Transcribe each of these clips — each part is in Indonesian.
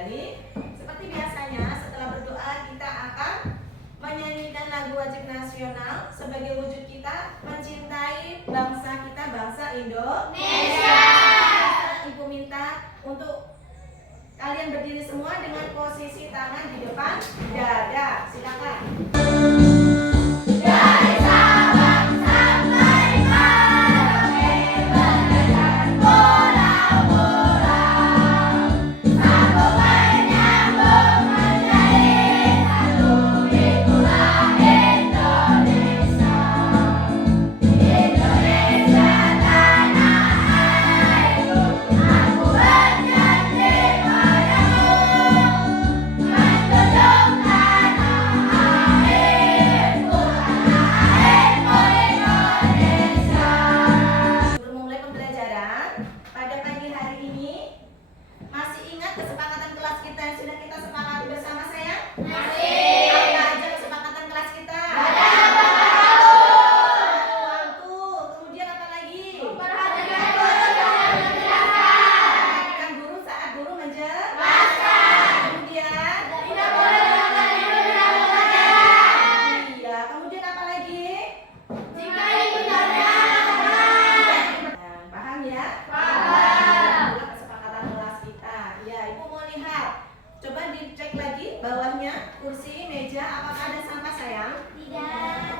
kembali. Seperti biasanya, setelah berdoa kita akan menyanyikan lagu wajib nasional sebagai wujud kita mencintai bangsa kita, bangsa Indonesia. Ibu minta untuk kalian berdiri semua dengan posisi tangan di depan dada. Silakan. Dari Sabang sampai Merauke bagaikan bola-bola, sambung menyambung menjadi satu. Itulah Indonesia. Indonesia tanah airku, aku berjanji padamu menjunjung tanah airku, Indonesia. Sebelum memulai pembelajaran pada pagi hari ini, masih ingat kesepakatan kelas kita yang sudah kita sepakati bersama saya? Masih. Apa aja kesepakatan kelas kita? Waktu. Kemudian apa lagi? Memperhatikan guru saat guru menjelaskan. Kemudian tidak boleh melakukan itu di dalam pelajaran. Iya. Kemudian apa lagi? Jika ikutnya paham ya? Paham. Itulah kesepakatan kelas kita. Ya, Ibu mau lihat. Coba dicek lagi bawahnya, kursi, meja, apakah ada sampah sayang?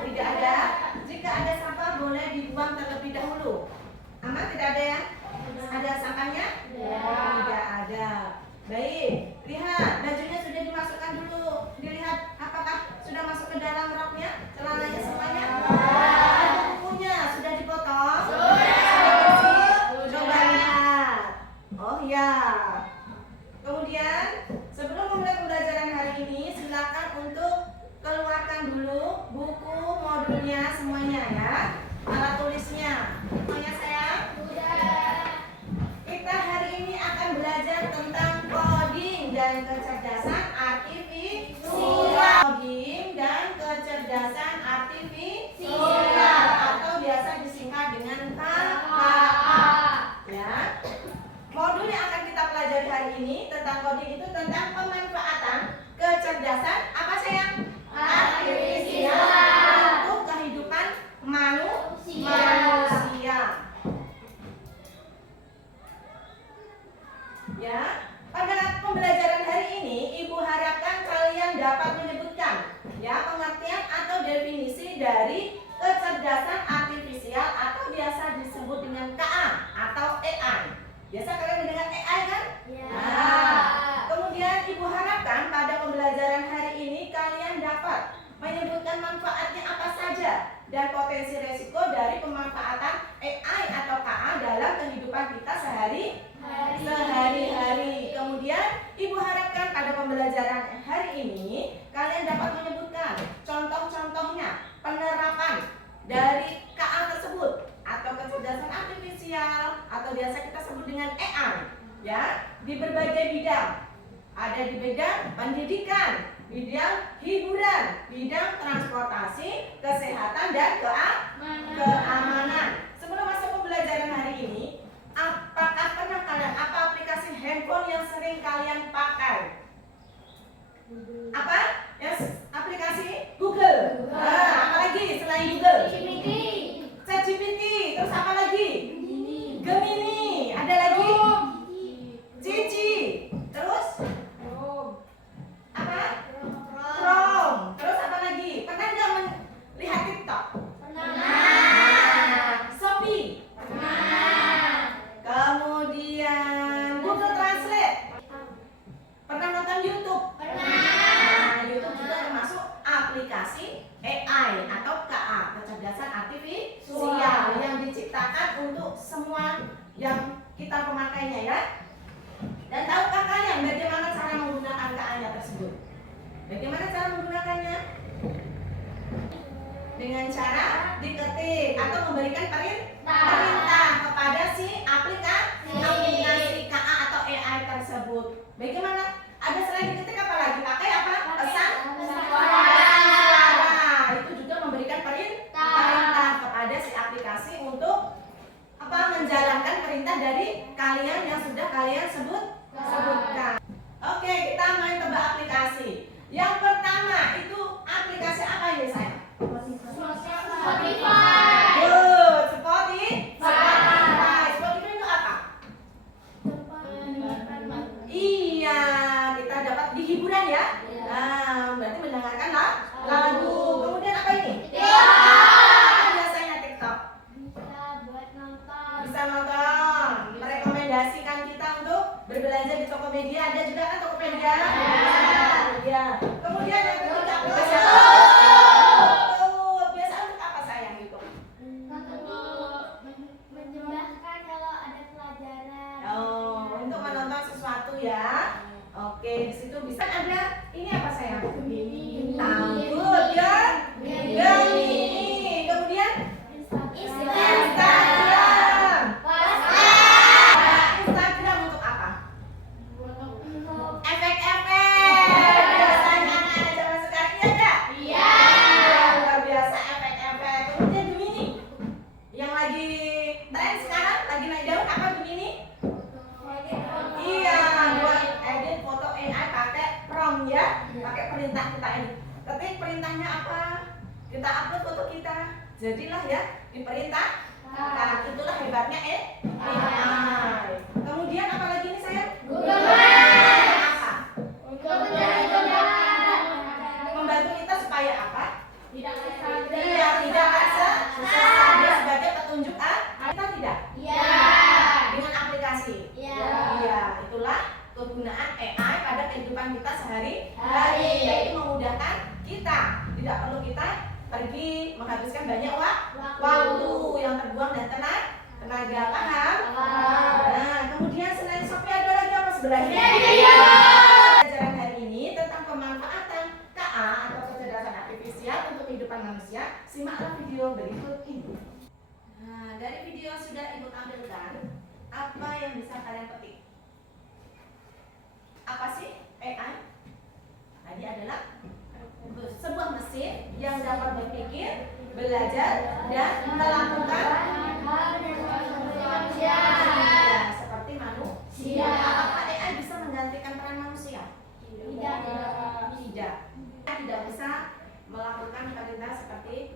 Tidak ada. Jika ada sampah boleh dibuang terlebih dahulu. Aman, tidak ada ya? Ada sampahnya? Tidak ada. Baik, lihat bajunya sudah dimasukkan dulu. Dilihat apakah sudah masuk ke dalam roknya, celananya semuanya? Bukunya sudah dipotong? Coba lihat. Oh ya. Kemudian sebelum memulai pembelajaran hari ini, silakan untuk keluarkan dulu buku modulnya semuanya ya, alat tulisnya. Semuanya sayang? Kita hari ini akan belajar tentang coding dan kecerdasan artifisial. Coding dan kecerdasan artifisial atau biasa disingkat dengan KKA. Ya. Modul yang akan kita pelajari hari ini tentang coding itu tentang pemanfaatan kecerdasan apa sayang? Artifisial untuk kehidupan manusia. Ya, pada pembelajaran hari ini Ibu harapkan kalian dapat menyebutkan ya pengertian atau definisi dari kecerdasan artifisial atau biasa disebut dengan KA atau AI. Biasa kalian mendengar AI kan? Nah, kemudian Ibu harapkan pada pembelajaran hari ini kalian dapat menyebutkan manfaatnya apa saja dan potensi resiko dari pemanfaatan AI atau KA dalam kehidupan kita sehari-hari. Kemudian Ibu harapkan pada pembelajaran hari ini kalian dapat menyebutkan contoh-contohnya penerapan dari KA tersebut atau kecerdasan artifisial atau biasa kita sebut dengan AI ya, di berbagai bidang. Ada di bidang pendidikan, bidang hiburan, bidang transportasi, kesehatan dan keamanan. Sebelum masuk pembelajaran hari ini, apakah pernah kalian apa aplikasi handphone yang sering kalian pakai? Apa? Aplikasi Google. Apa lagi selain Google? ChatGPT. Terus apa lagi? Gemini. Ada lagi? Cici. Terus? Apa? Chrome. Terus apa lagi? Pernah nggak melihat TikTok? Shopee. Kemudian Google Translate. Pernah nonton YouTube? YouTube juga termasuk aplikasi AI atau KA, kecerdasan artifisial yang diciptakan untuk semua yang kita pemakainya ya. Dan tahukah kalian bagaimana cara menggunakan KA-nya tersebut? Bagaimana cara menggunakannya? Dengan cara diketik atau memberikan perintah kepada si aplikasi KA atau AI tersebut. Bagaimana? Ada selain diketik apa lagi? Pakai apa? Pesan suara. Itu juga memberikan perintah kepada si aplikasi untuk menjalankan perintah dari kalian yang sudah kalian sebutkan. Oke, Seperti hiburan ya. Nah, berarti mendengarkan lagu. Kemudian apa ini? Biasanya TikTok. Bisa nonton. Merekomendasikan kita untuk berbelanja di Tokopedia. Ada juga kan Tokopedia? Ya. Kemudian yang ketiga apa? Biasa untuk apa sayang itu? Menjembatkan kalau ada pelajaran. Oh, untuk menonton sesuatu ya. Oke, di situ bisa ada ini apa sayang? Good ya. Gemini. Kemudian Instagram. Instagram untuk apa? Efek-efek. Biasanya anak-anak zaman sekarang iya enggak? Iya. Luar biasa efek-efek. Kemudian Gemini. Yang lagi tren sekarang, lagi naik daun apa Gemini? Iya, buat edit foto AI pakai prompt ya. Pakai perintah kita edit. Ketik perintahnya apa? Kita upload foto kita. Jadilah ya diperintah. Nah, itulah hebatnya AI. Kemudian apa lagi nih sayang? Apa? Membantu kita supaya apa? Iya, tidak susah dia sebagai petunjuk kita tidak? Dengan aplikasi. Iya, itulah kegunaan AI pada kehidupan kita sehari-hari, yaitu memudahkan kita. Tidak perlu kita pergi menghabiskan banyak waktu yang terbuang dan tenaga. Paham? Nah, kemudian selain Shopee ada lagi apa sebelahnya? Pelajaran hari ini tentang pemanfaatan KA atau kecerdasan artifisial untuk kehidupan manusia. Simaklah video berikut ini. Nah, dari video sudah Ibu tampilkan, apa yang bisa kalian petik? Apa sih AI? Tadi adalah sebuah mesin yang dapat berpikir, belajar, dan melakukan seperti manusia. Apakah AI bisa menggantikan peran manusia? Tidak. Kita tidak bisa melakukan perintah seperti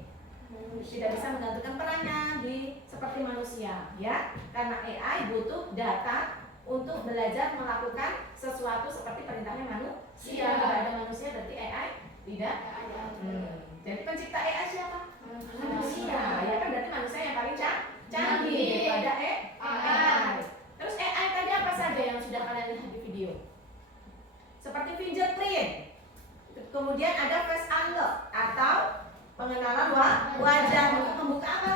tidak bisa menggantikan perannya seperti manusia, ya, karena AI butuh data untuk belajar melakukan sesuatu seperti perintahnya manusia. Kalau ada manusia berarti AI tidak. Jadi pencipta AI siapa? Manusia. Ya kan berarti manusia yang paling canggih daripada AI. Terus AI tadi apa saja yang sudah kalian lihat di video? Seperti fingerprint. Kemudian ada face unlock atau pengenalan wajah untuk membuka apa?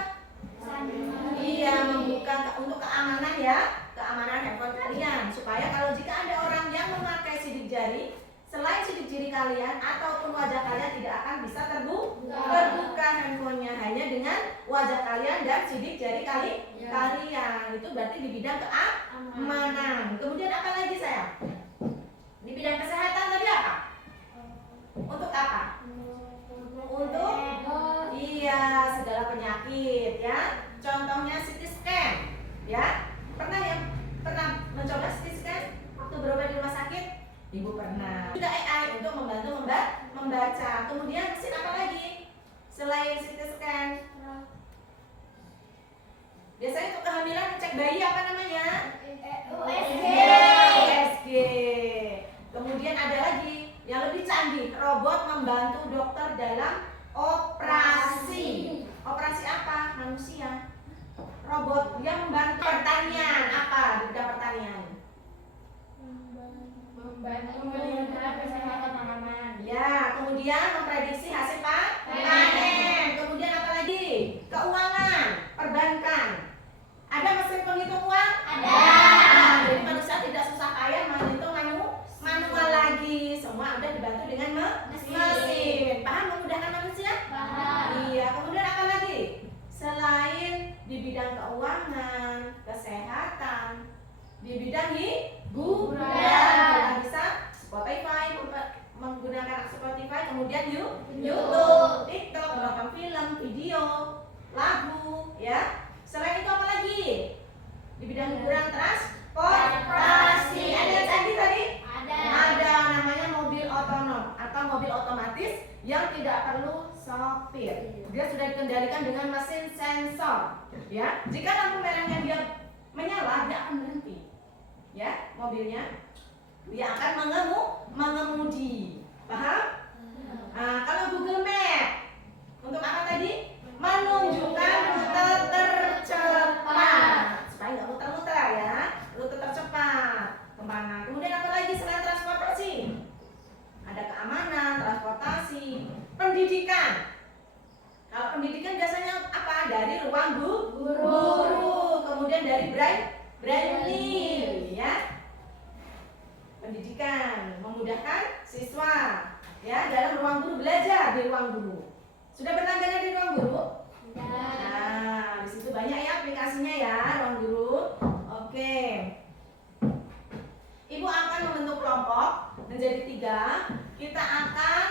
Iya, membuka untuk keamanan ya, keamanan handphone kalian, supaya kalau jika ada orang yang memakai sidik jari selain sidik jari kalian ataupun wajah kalian tidak akan bisa terbuka handphonenya hanya dengan wajah kalian dan sidik jari kalian. Itu berarti di bidang keamanan. Kemudian apa lagi sayang? Di bidang kesehatan tadi apa? Untuk apa? Untuk segala penyakit ya. Contohnya CT scan ya. Pernah mencoba CT scan waktu berobat di rumah sakit? Ibu pernah. Juga AI untuk membantu membaca. Kemudian mesin apa lagi selain CT scan? Biasanya untuk kehamilan cek bayi apa namanya? USG. Kemudian ada lagi yang lebih canggih, robot membantu dokter dalam operasi. Operasi apa? Manusia. Robot yang membantu pertanian apa di bidang pertanian? Membantu kesehatan tanaman. Ya, kemudian memprediksi hasil panen. Kemudian apa lagi? Keuangan, perbankan. Ada mesin penghitung uang? Ada. Nah, jadi manusia tidak susah payah menghitung manual lagi. Semua udah dibantu dengan mesin. Paham memudahkan manusia? Paham. Iya, kemudian apa lagi? Selain di bidang keuangan, kesehatan, di bidang hiburan, kita bisa Spotify, menggunakan Spotify, kemudian YouTube, TikTok, menonton film, video, lagu, ya. Selain itu apa lagi? Di bidang hiburan, transportasi. Ada yang canggih tadi? Ada namanya mobil otonom atau mobil otomatis yang tidak perlu sopir. Dia sudah dikendalikan dengan mesin sensor. Ya, jika lampu merahnya dia menyala, dia akan berhenti. Ya, mobilnya. Dia akan mengemudi. Paham? Nah, kalau Google Map untuk apa tadi? Menunjukkan rute tercepat. Supaya nggak muter-muter ya. Rute tercepat kemana? Kemudian apa lagi selain transportasi? Ada keamanan, transportasi, pendidikan. Kalau pendidikan biasanya apa? Dari ruang guru. Kemudian dari braille, ya. Pendidikan memudahkan siswa ya dalam ruang guru, belajar di ruang guru. Sudah berlangganan di ruang guru? Nah, di situ banyak ya aplikasinya ya ruang guru. Oke. Ibu akan membentuk kelompok menjadi 3. Kita akan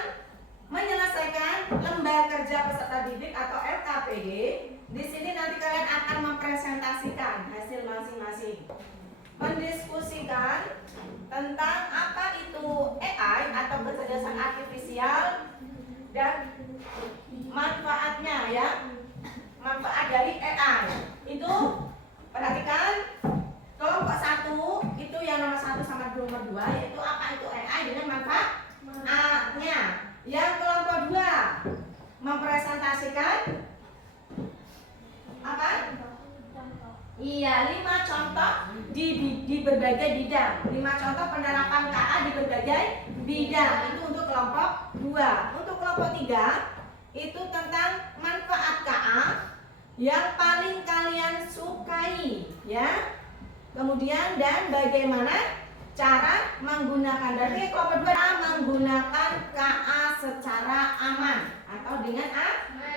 menyelesaikan lembar kerja peserta didik atau LKPD. Di sini nanti kalian akan mempresentasikan hasil masing-masing. Mendiskusikan tentang apa itu AI atau kecerdasan artifisial dan manfaatnya ya. Manfaat dari AI. Itu perhatikan kelompok 1 itu yang nomor 1 sama nomor 2 yaitu apa itu AI dengan manfaatnya. Yang kelompok 2 mempresentasikan apa? Iya, 5 contoh di berbagai bidang. 5 contoh penerapan KA di berbagai bidang. Itu untuk kelompok 2. Untuk kelompok 3 itu tentang manfaat KA yang paling kalian sukai, ya. Kemudian dan bagaimana cara menggunakan. Dari kelompok 2 menggunakan KA secara aman atau dengan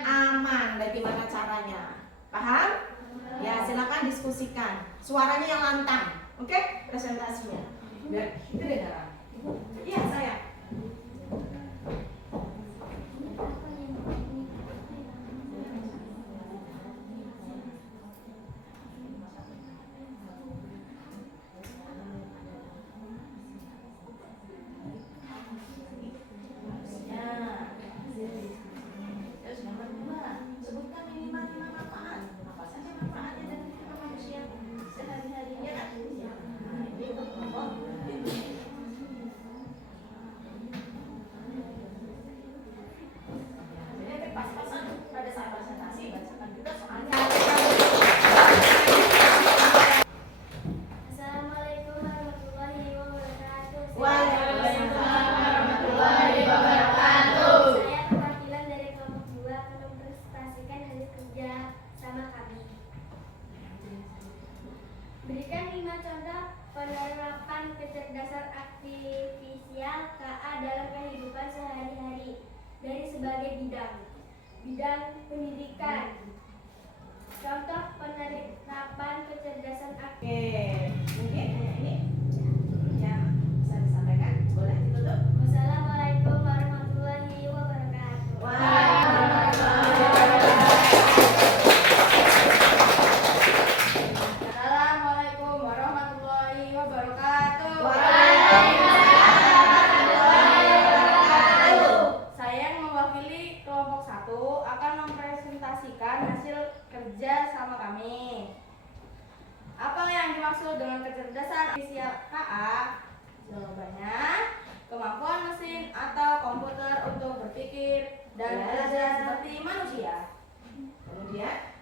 aman. Bagaimana caranya? Paham? Ya, silakan diskusikan. Suaranya yang lantang. Oke? Presentasinya. Biar itu dengaran. Iya, saya. Berikan 5 contoh penerapan kecerdasan artifisial KA dalam kehidupan sehari-hari dari sebagai bidang. Bidang pendidikan. Contoh penerapan kecerdasan Oke, mungkin ini yang bisa disampaikan. Boleh ditutup? Wassalamualaikum warahmatullahi wabarakatuh. Assalamualaikum warahmatullahi wabarakatuh. Saya yang mewakili kelompok 1 akan mempresentasikan hasil kerja sama kami. Apa yang dimaksud dengan kecerdasan artifisial KA? Jawabannya, kemampuan mesin atau komputer untuk berpikir dan belajar seperti manusia. Kemudian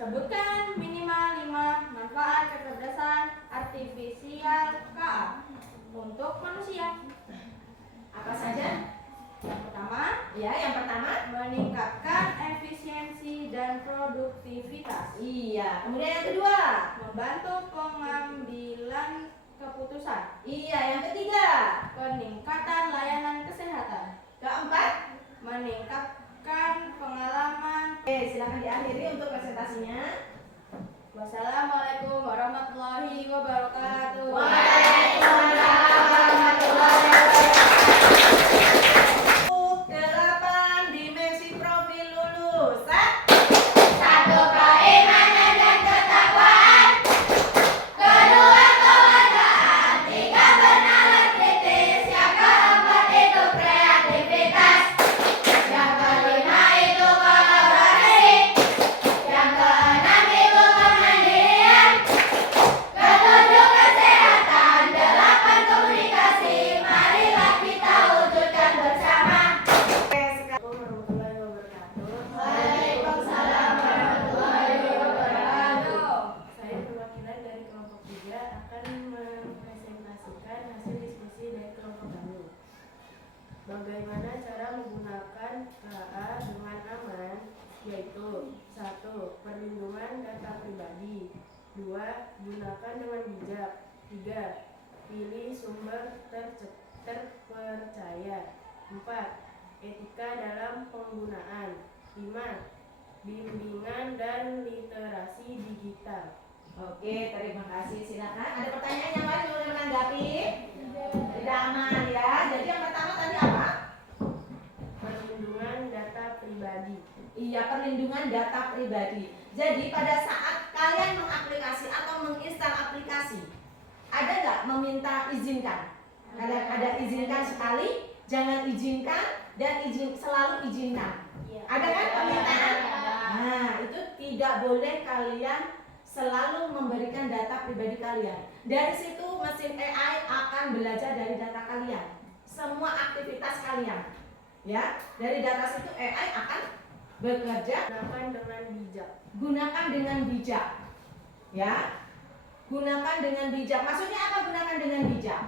Sebutkan minimal 5 manfaat kecerdasan artifisial KA untuk manusia. apa saja? Yang pertama, meningkatkan efisiensi dan produktivitas. Iya. Kemudian yang kedua? Membantu pengambilan keputusan. Iya. Yang ketiga? Peningkatan layanan kesehatan. Keempat? Meningkatkan pengalaman. Oke, silakan diakhiri untuk presentasinya. Wassalamualaikum warahmatullahi wabarakatuh. Waalaikumsalam warahmatullahi wabarakatuh. 8 dimensi profil lulusan. 1. Keimanan dan ketakwaan. 2. kewargaan. 3. bernalar kritis. Yang keempat itu kreativitas. Yang kelima itu kolaborasi. Yang keenam itu kemandirian. 7. kesehatan. 8. kebersihan. KA dengan aman, yaitu 1. Perlindungan data pribadi. 2. Gunakan dengan bijak. 3. Pilih sumber terpercaya. 4. Etika dalam penggunaan. 5. Bimbingan dan literasi digital. Oke, terima kasih. Silakan. Ada pertanyaan yang lain boleh menanggapi? Tidak aman ya. Jadi yang pertama tadi apa? Perlindungan data pribadi. Iya, perlindungan data pribadi. Jadi pada saat kalian mengaplikasi atau menginstal aplikasi, ada nggak meminta izinkan? Kalian ada izinkan sekali, jangan izinkan, dan selalu izinkan. Ada kan permintaan? Nah, itu tidak boleh kalian selalu memberikan data pribadi kalian. Dari situ mesin AI akan belajar dari data kalian, semua aktivitas kalian. Ya, dari data situ AI akan bekerja. Gunakan dengan bijak. Gunakan dengan bijak. Ya. Gunakan dengan bijak. Maksudnya apa gunakan dengan bijak?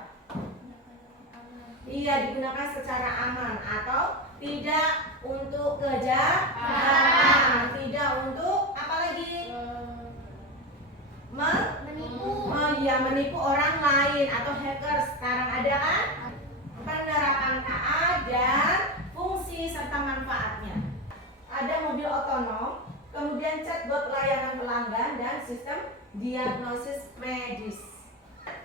Iya, digunakan secara aman atau tidak untuk kejahatan, tidak untuk apa lagi? Menipu orang lain atau hacker. Sekarang ada kan? Penerapan KA dan fungsi serta manfaatnya. Ada mobil otonom, kemudian chatbot layanan pelanggan dan sistem diagnosis medis.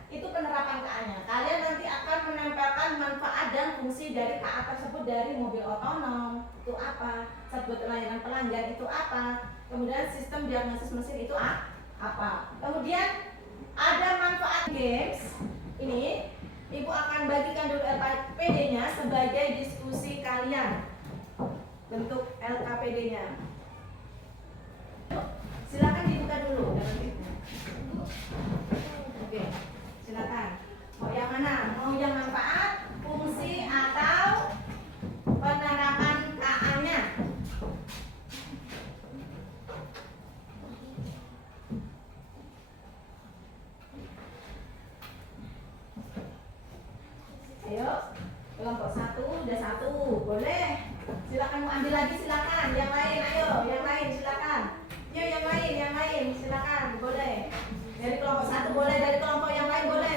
Itu penerapan KA-nya. Kalian nanti akan menempelkan manfaat dan fungsi dari KA tersebut dari mobil otonom itu apa, chatbot layanan pelanggan itu apa, kemudian sistem diagnosis mesin itu apa. Kemudian ada manfaat games. Ini Ibu akan bagikan dulu LKPD-nya sebagai diskusi kalian. Bentuk LKPD-nya. Silakan dibuka dulu. Oke, silakan. Mau yang mana? Mau yang manfaat, fungsi, atau penerapan KA-nya? Ayo, kelompok 1 udah 1, boleh. Silakan mau ambil lagi, silakan. Yang lain, ayo, yang lain silakan. Yuk, yang lain, silakan, boleh. Dari kelompok 1 boleh, dari kelompok yang lain boleh.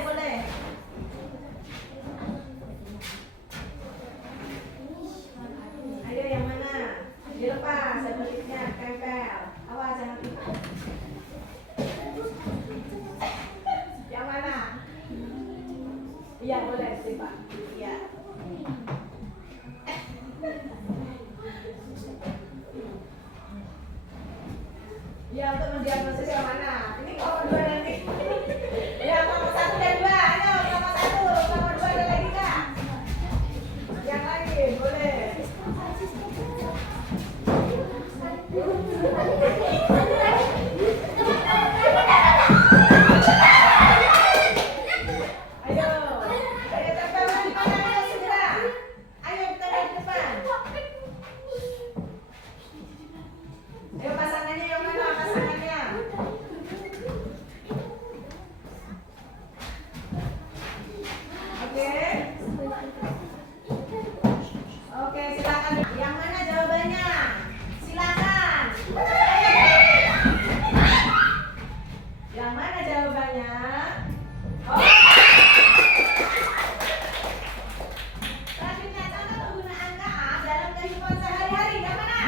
Ayo, yang mana? Dilepas, sebenarnya tempel. Awas jangan lupa. Yang mana? Iya, boleh sih, Pak. Iya. Ya, untuk mendiagnosis yang mana? Ini kelompok 2 nanti. Ya, kelompok 1 dan 2. Ayo, kelompok 1, kelompok 2 ada lagi kak? Yang lain, boleh. Ayo tempelkan di mana? Ayo segera. Ayo tempel di depan. Ayo pasangannya yang mana? Pasangannya. Oke. Oke, silakan. Yang mana jawabannya? Silakan. Yang mana jawabannya? Oh. Selanjutnya contoh penggunaan KA dalam kehidupan sehari-hari. Yang mana?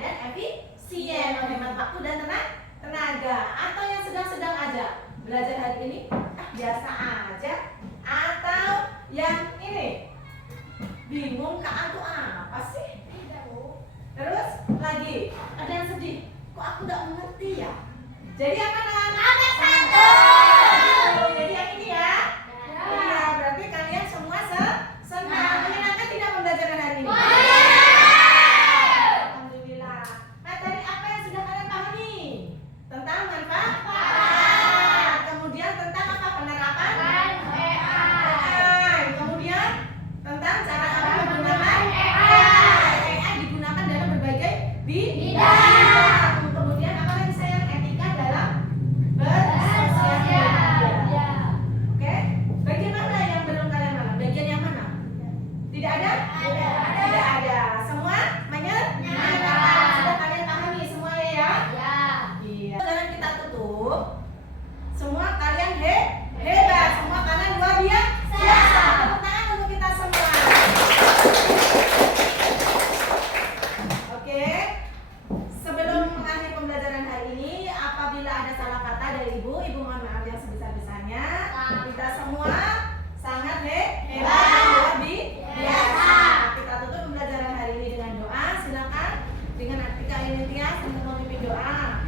dan efisien, menghemat waktu dan tenaga. Atau yang sedang-sedang aja belajar hari ini, biasa aja. Atau yang ini, bingung Kak itu apa sih? Terus lagi ada yang sedih, kok aku nggak mengerti ya? Jadi apa Nomor 1. Jadi yang ini ya. Iya, berarti kalian semua senang. Menyenangkan tidak pembelajaran hari ini? Alhamdulillah. Materi apa yang sudah kalian pahami? Tentang manfaat. Kemudian tentang apa? Penerapan. AI. Kemudian tentang cara apa menggunakan AI digunakan dalam berbagai bidang. Kemudian apa lagi sayang? Etika dalam bersosial media. Oke? Bagian mana yang belum kalian paham? Bagian yang mana? Tidak ada? Tidak ada. Semua menyenangkan. Sudah kalian pahami semuanya ya? Iya. Jangan kita tutup. Semua kalian hebat. Semua kalian luar biasa. Tepuk tangan untuk kita semua. Oke. Sebelum mengakhiri pembelajaran hari ini, apabila ada salah kata dari ibu mohon maaf yang sebesar-besarnya. Kita semua sangat hebat dan luar biasa. Kita tutup pembelajaran hari ini dengan doa. Silakan dengan Atika Intias untuk memimpin doa.